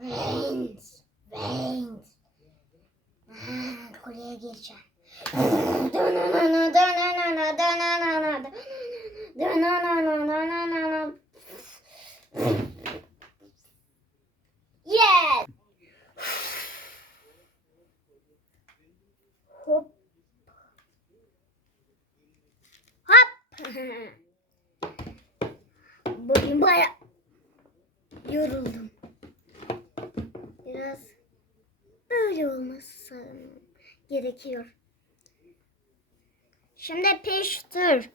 Veins. Veins. Kuleye dananana, dananana. Yes. Hop. Hop. Bugün baya yoruldum. Biraz böyle olması gerekiyor. Şimdi peştir.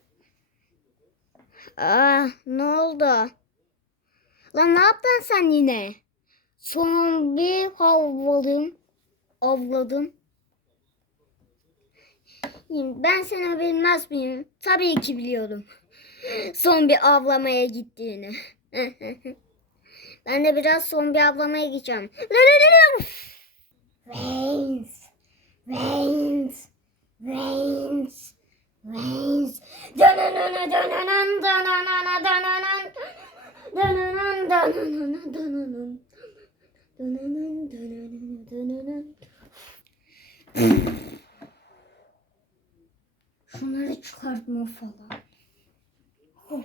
Aa, ne oldu? Lan ne yaptın sen yine? Son bir avladım. Avladım. Ben seni bilmez miyim? Tabii ki biliyorum. Son avlamaya gittiğini. ben de biraz son bir avlamaya gideceğim. Dananan dananana dananan. Dananan dananana dananan. Şunları çıkartma falan. Hop.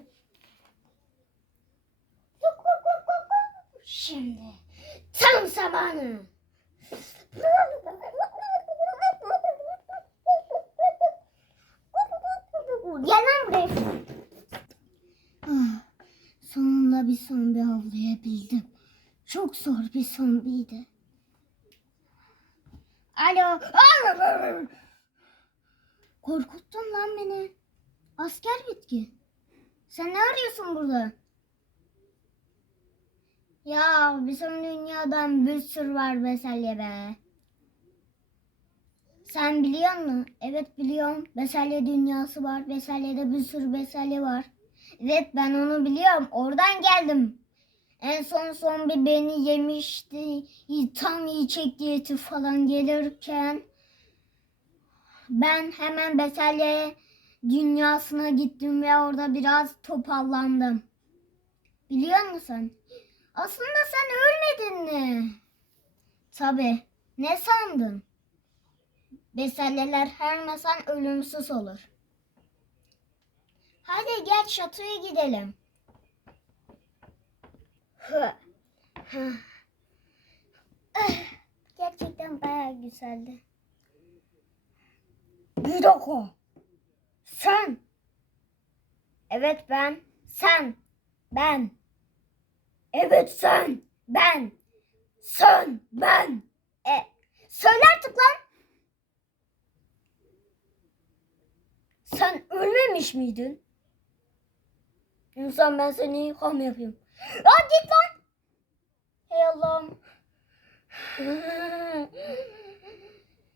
Şimdi tam zamanı. Gel lan buraya. Ah, sonunda bir zombi avlayabildim. Çok zor bir zombiydi. Alo. Korkuttun lan beni. Asker bitki. Sen ne arıyorsun burada? Ya bizim dünyadan bir sürü var Beselye be. Sen biliyor musun? Evet biliyorum. Beselye dünyası var. Beselye'de bir sürü Beselye var. Evet ben onu biliyorum. Oradan geldim. En son bir beni yemişti. Tam yiyecek diyeti falan gelirken ben hemen Beselye dünyasına gittim ve orada biraz topallandım. Biliyor musun? Aslında sen ölmedin mi? Tabi. Ne sandın? Beselyeler her mesela ölümsüz olur. Hadi gel şatoya gidelim. Ah, Gerçekten bayağı güzeldi. Bir dakika. Sen. Evet ben. Sen. Ben. Evet sen. Ben. Sen. Ben. E, söyle artık lan. Sen ölmemiş miydin? İnsan ben seni ham yapayım. Lan git lan. Hey Allah'ım.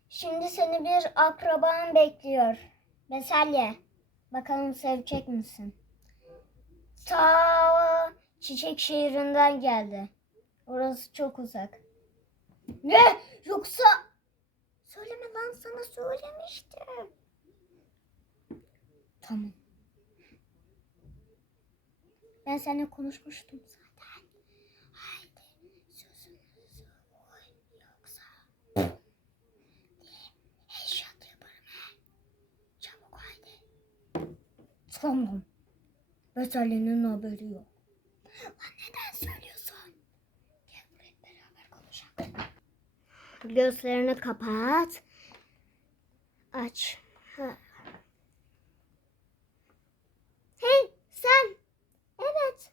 Şimdi seni bir akraban bekliyor. Beselye. Bakalım sevecek misin? Ta Çiçek şehrinden geldi. Orası çok uzak. Ne? Yoksa... Söyleme lan sana söylemiştim. Tamam. Ben seninle konuşmuştum zaten. Haydi sözünüzü koy yoksa headshot yaparım he. Çabuk haydi. Tamam. Besalye'nin haberi yok. Lan neden söylüyorsun? Gel buraya beraber konuşalım. Gözlerini kapat. Aç. Ha. Hey sen. Evet.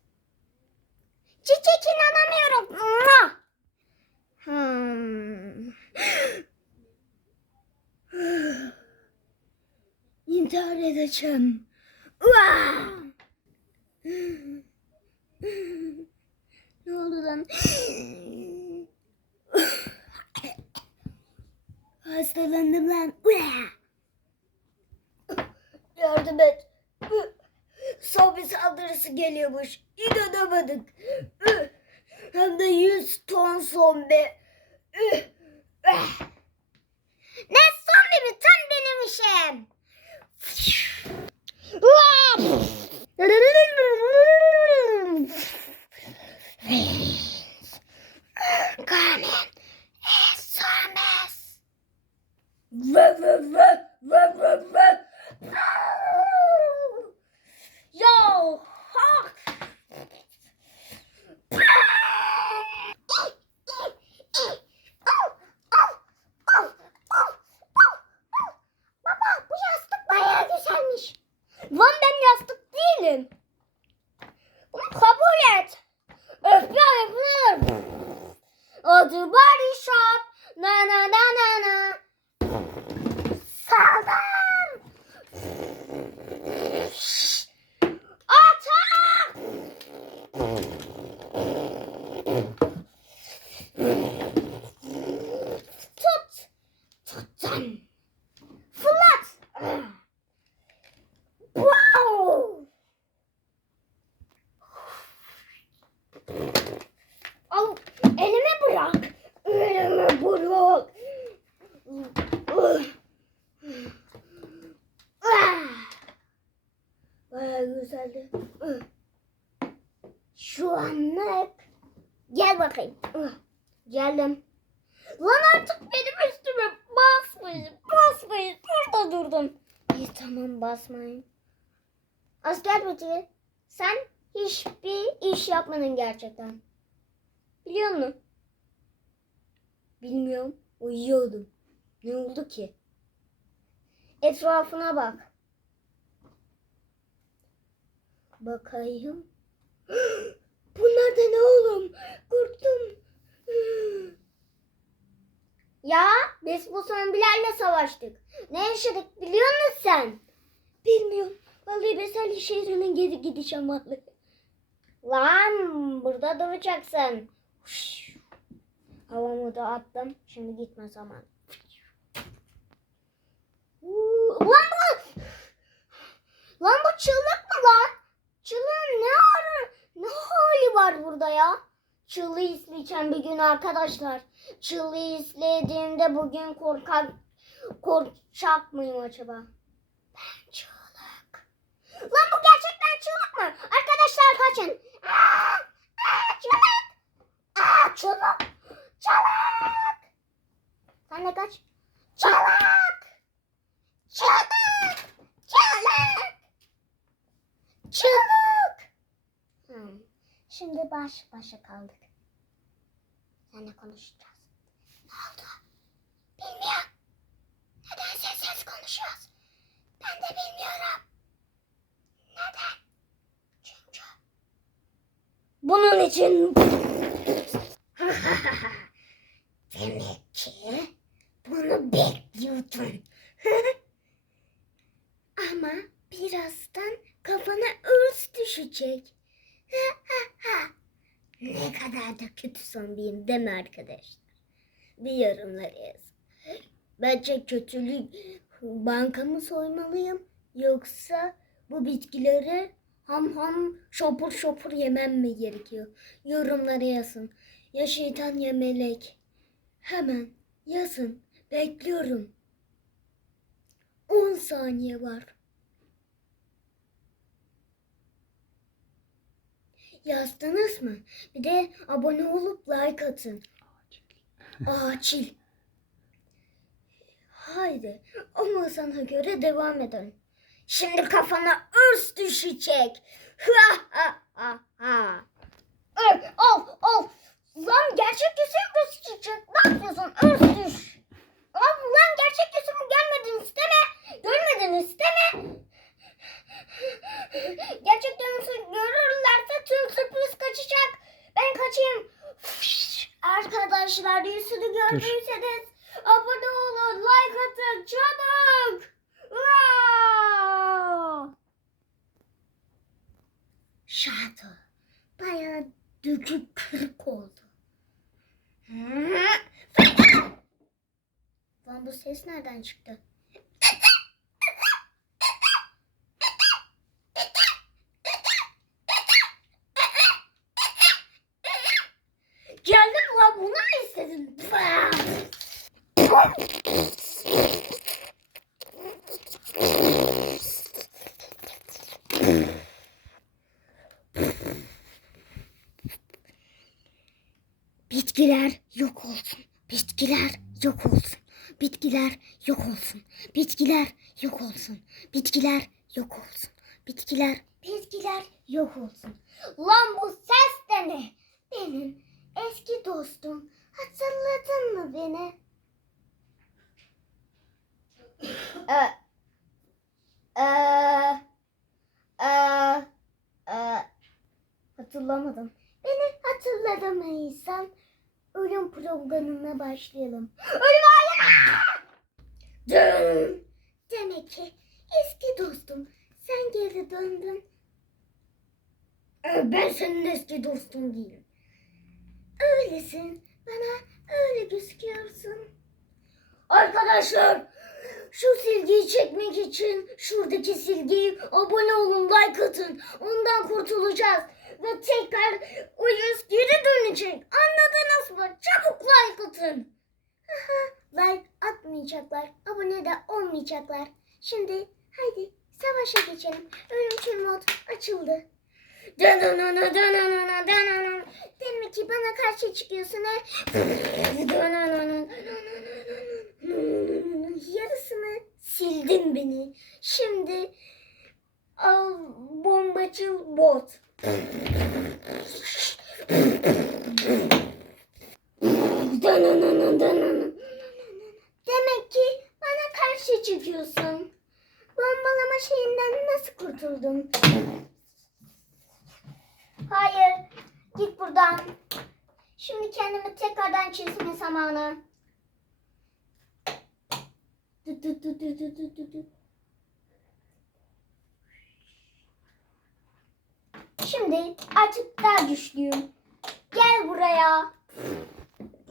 Çiçek inanamıyorum. Hmm. İntihar edeceğim. Ne oldu lan? Hastalandım lan. Yardım et. Zombi saldırısı geliyormuş. İnanamadık. Hem de 100 ton zombi. Ne zombi mi? Tam benim işim. Ve. Yo, hawk. Baba bu yastık bayağı güzelmiş. Lan ben yastık değilim. Bunu kabul et. Öfke yapılır. Adı Body. Na na na na na. Saldır. Atak. Tut. Tuttum. Fırlat. Wow. Al, elimi bırak. Elimi bırak. Bayağı güzeldi. Şu anlık. Gel bakayım. Geldim. Lan artık benim üstüme basmayın. Basmayın. Burada durdum. İyi tamam basmayın. Asker Bıcı sen hiçbir iş yapmadın gerçekten. Biliyor musun? Bilmiyorum. Uyuyordum. Ne oldu ki? Etrafına bak. Bakayım. Bunlar da ne oğlum? Korktum. Ya biz bu zombilerle savaştık. Ne yaşadık biliyor musun sen? Bilmiyorum. Vallahi Beseli şehrinin geri gidiş amalı. Lan burada duracaksın. Havamı da attım. Şimdi gitme zaman. Lan bu! Lan bu çığlık mı lan? Çığlığın ne arı, ne hali var burada ya? Çığlığı izleyeceğim bir gün arkadaşlar. Çığlığı izlediğimde bugün korkak, korkacak mıyım acaba? Lan bu gerçekten çığlık mı? Arkadaşlar kaçın. Aa, aa, çığlık. Aa, çığlık. Çığlık. Sen de kaç. Çığlık. Çığlık. Çığlık. Çığlık. Hmm. Şimdi baş başa kaldık. Seninle konuşacağız. Ne oldu? Bilmiyorum. Neden sessiz konuşuyoruz? Ben de bilmiyorum. Neden? Çünkü. Bunun için. Demek ki bunu bekliyordun. Ama birazdan kafana örs düşecek. ne kadar da kötü zombiyim mi arkadaşlar? Bir yorumlara yazın. Bence kötülük bankamı soymalıyım yoksa bu bitkileri ham ham şopur şopur yemem mi gerekiyor? Yorumlara yazın. Ya şeytan ya melek. Hemen yazın. Bekliyorum. 10 saniye var. Yazdınız mı? Bir de abone olup like atın. Acil. Haydi ama sana göre devam edelim. Şimdi kafana örs düşecek. Ha ha ha ha. Öl, al al. Lan gerçek yüzüm örs düşecek. Ne yapıyorsun? Örs düş. Lan, lan gerçek yüzümü gelmedin isteme. Görmedin isteme. Gerçek yüzümü görürlerse tüm sürpriz kaçacak. Ben kaçayım. Arkadaşlar yüzünü gördüyseniz abone olun, like atın çabuk. Şato bayağı dökük kırık oldu. Lan bu ses nereden çıktı? Geldim lan bunu mu istedin? Bitkiler yok olsun. Bitkiler yok olsun. Bitkiler yok olsun. Bitkiler yok olsun. Bitkiler yok olsun. Bitkiler, bitkiler yok olsun. Lan bu ses de ne? Benim eski dostum. Hatırladın mı beni? Ee, ee, ee, ee, hatırlamadım. Beni hatırlamadıysan ölüm programına başlayalım. Ölüm hayır! Dön! Demek ki eski dostum sen geri döndün. Ee, Ben senin eski dostun değilim. Öylesin. Bana öyle gözüküyorsun. Arkadaşlar şu silgiyi çekmek için şuradaki silgiyi abone olun like atın. Ondan kurtulacağız. Ve tekrar o yüz geri dönecek. Anladınız mı? Çabuk like atın. Like atmayacaklar. Abone de olmayacaklar. Şimdi haydi savaşa geçelim. Ölümcül mod açıldı. Dananana, dananana, dananana. Demek ki bana karşı çıkıyorsun dananana. Yarısını sildin beni. Şimdi al bombacıl bot. Dananana, dananana. Demek ki bana karşı çıkıyorsun. Bombalama şeyinden nasıl kurtuldun? Hayır. Git buradan. Şimdi kendimi tekrardan çizme zamanı. Tut tut tut tut tut tut tut. Şimdi artık daha güçlüyüm. Gel buraya.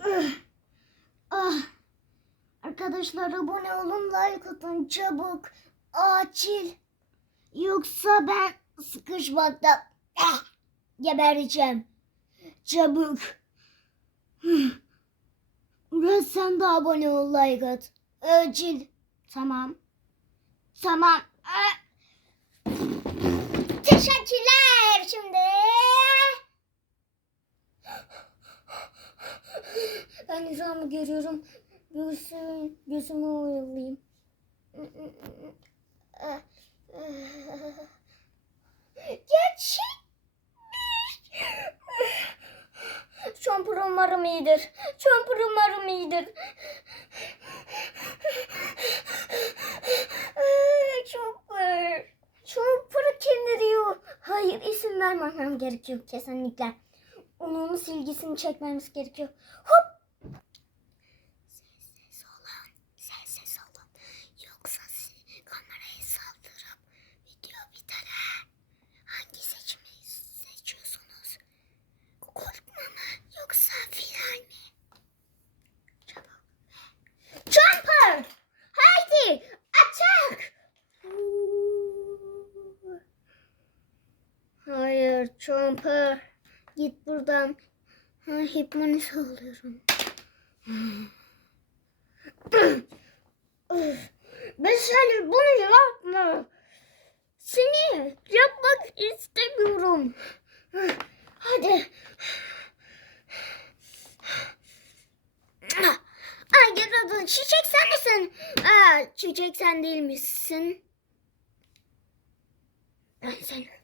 Üh. Ah. Arkadaşlar abone olun like atın çabuk. Acil. Yoksa ben sıkışmakta ah, gebereceğim. Çabuk. Biraz sen de abone ol like at. Acil. Tamam. Tamam. Ah. Teşekkürler şimdi. Ben nizamı görüyorum. Gözüm, gözümü oyalayayım. Gerçekmiş. Şampur umarım iyidir. Şampur umarım iyidir. Şampur. Şampur'u kim veriyor? Hayır isim vermemem gerekiyor kesinlikle. Onun silgisini çekmemiz gerekiyor. Hop. Sessiz olun. Sessiz olun. Yoksa sizi kamerayı saldırıp video biter ha. Hangi seçimi seçiyorsunuz? Korkma mı yoksa final mi? Çabuk. Jumper! Haydi! Atak! Jumper. Git buradan. Ha, hipnotize oluyorum. Mesela bunu yapma. Seni yapmak istemiyorum. Hadi. Ay gel çiçek sen misin? Aa, çiçek sen değil misin? Ben sen.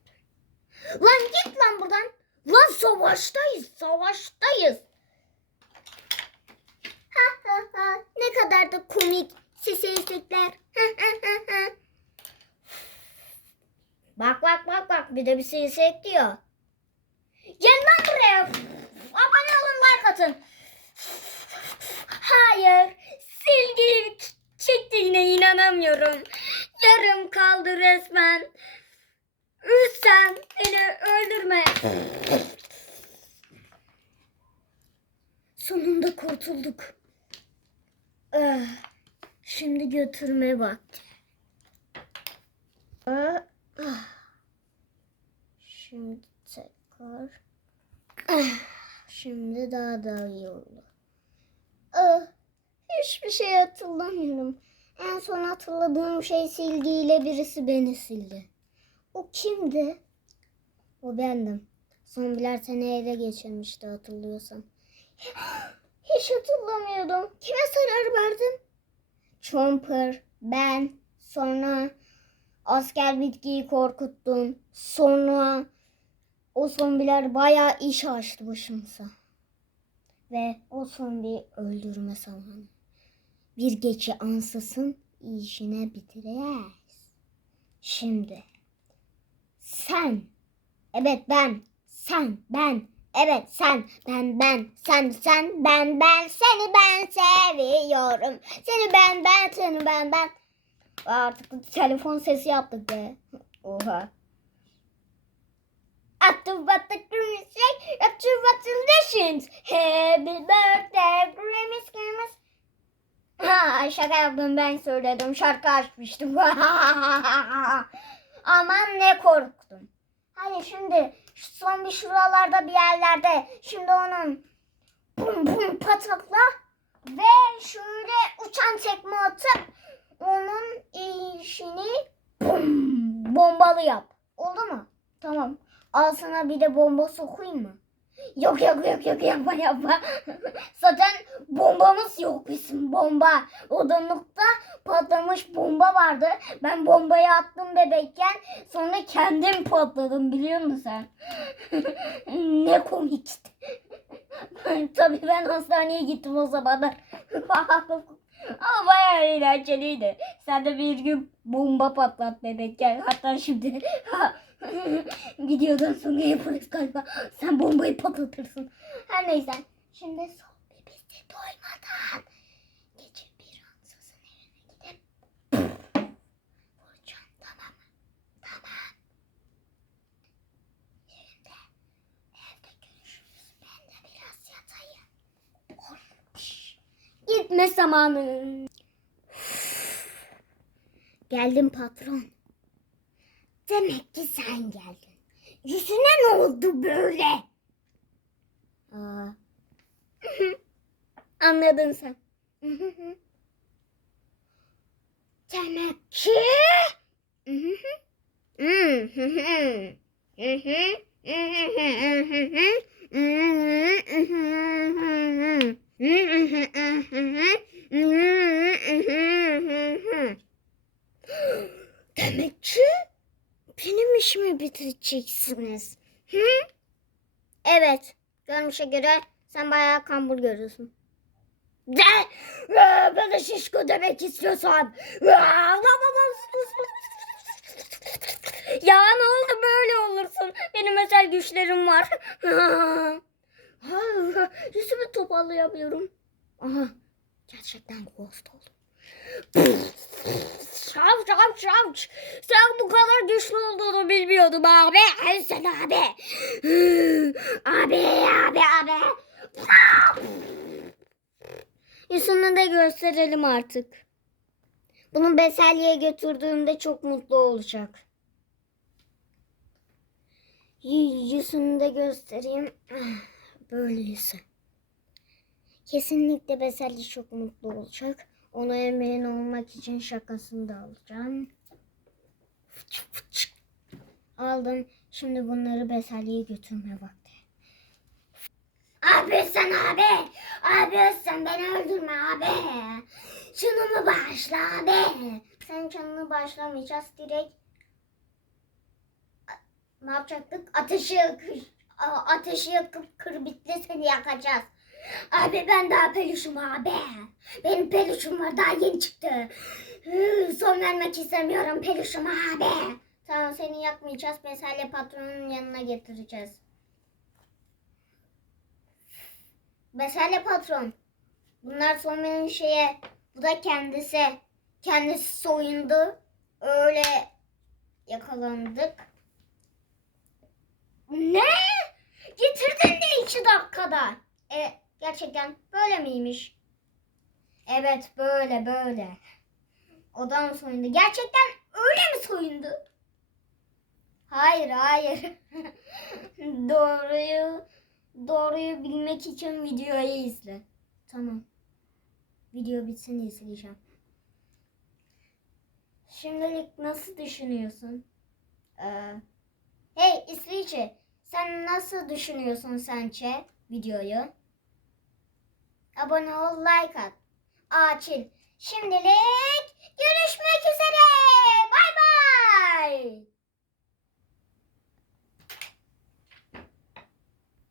Buradan. Lan savaştayız, savaştayız. Ha ha ha. Ne kadar da komik sesler. bak bak bak bak bir de bir ses ekliyor. Gel lan buraya. Abone olun like atın. Hayır. Silgiyi çektiğine inanamıyorum. Yarım kaldı resmen. Lütfen beni öldürme. Sonunda kurtulduk. Ah, Şimdi götürme vakti. Ah, ah. Şimdi tekrar. Şimdi daha da iyi oldu. Hiçbir şey hatırlamıyorum. En son hatırladığım şey silgiyle birisi beni sildi. O kimdi? O bendim. Zombiler seni ele geçirmişti hatırlıyorsan. Hiç hatırlamıyordum. Kime zarar verdim? Chomper, ben, sonra asker bitkiyi korkuttum. Sonra o zombiler bayağı iş açtı başımıza. Ve o zombi öldürme zamanı. Bir gece ansızın işine bitireceğiz. Şimdi sen, evet ben, sen, ben, evet sen, ben, ben, sen, sen, ben, ben, seni ben seviyorum. Seni ben, ben, seni ben, ben. Artık telefon sesi yaptık be. Oha. Attı battı gülümsek, attı battı listens. Happy birthday, Grimace Grimace. Ha, şaka yaptım ben söyledim. Şarkı açmıştım. Aman ne korktum. Hadi şimdi son bir şuralarda bir yerlerde. Şimdi onun bum bum patakla ve şöyle uçan tekme atıp onun işini bum, bombalı yap. Oldu mu? Tamam. Al sana bir de bomba sokayım mı? Yok yok yok yok yapma yapma. Zaten bombamız yok bizim bomba. Odamlıkta patlamış bomba vardı. Ben bombayı attım bebekken sonra kendim patladım biliyor musun sen? ne komikti. Tabii ben hastaneye gittim o zamanlar. Ama bayağı eğlenceliydi. Sen de bir gün bomba patlat bebekken. Hatta şimdi videodan sonra yaparız galiba. Sen bombayı patlatırsın. Her neyse. Şimdi sohbetimizi doymadan gece bir ansızın evine gidip vuracağım tamam mı? Tamam. Şimdi evde görüşürüz. Ben de biraz yatayım. Gitme zamanı. Geldim patron. Demek ki sen geldin. Yüzüne ne oldu böyle? Aa. Anladın sen. Demek ki... Demek ki benim işimi bitireceksiniz. Hı? Evet. Görünüşe göre sen bayağı kambur görüyorsun. Ee, de şişko demek istiyorsan. Ya ne oldu böyle olursun. Benim özel güçlerim var. Yüzümü toparlayamıyorum. Aha gerçekten ghost oldum. Şav şav şav. Sen bu kadar güçlü olduğunu bilmiyordum abi. Sen abi. Abi abi abi. Yüzünü de gösterelim artık. Bunu Beselye'ye götürdüğümde çok mutlu olacak. Yüzünü de göstereyim. Böyleyse. Kesinlikle Beselye çok mutlu olacak. Ona emin olmak için şakasını da alacağım. Fıçık fıçık. Aldım. Şimdi bunları Beselye'ye götürme vakti. Abi sen abi. Abi sen beni öldürme abi. Canımı bağışla abi. Sen canını bağışlamayacağız direkt. Ne yapacaktık? Ateşi yakış. A- Ateşi yakıp kırbitle seni yakacağız. Abi ben daha peluşum abi. Benim peluşum var daha yeni çıktı. Son vermek istemiyorum peluşum abi. Tamam seni yakmayacağız. Mesele patronun yanına getireceğiz. Mesele patron. Bunlar son benim şeye. Bu da kendisi. Kendisi soyundu. Öyle yakalandık. Ne? Getirdin de iki dakikada. E, gerçekten böyle miymiş? Evet böyle böyle. Odan soyundu. Gerçekten öyle mi soyundu? Hayır hayır. doğruyu doğruyu bilmek için videoyu izle. Tamam. Video bitsin izleyeceğim. Şimdilik nasıl düşünüyorsun? Ee, hey İsviçre, sen nasıl düşünüyorsun sence videoyu? Abone ol, like at. Acil. Şimdilik görüşmek üzere. Bay bay.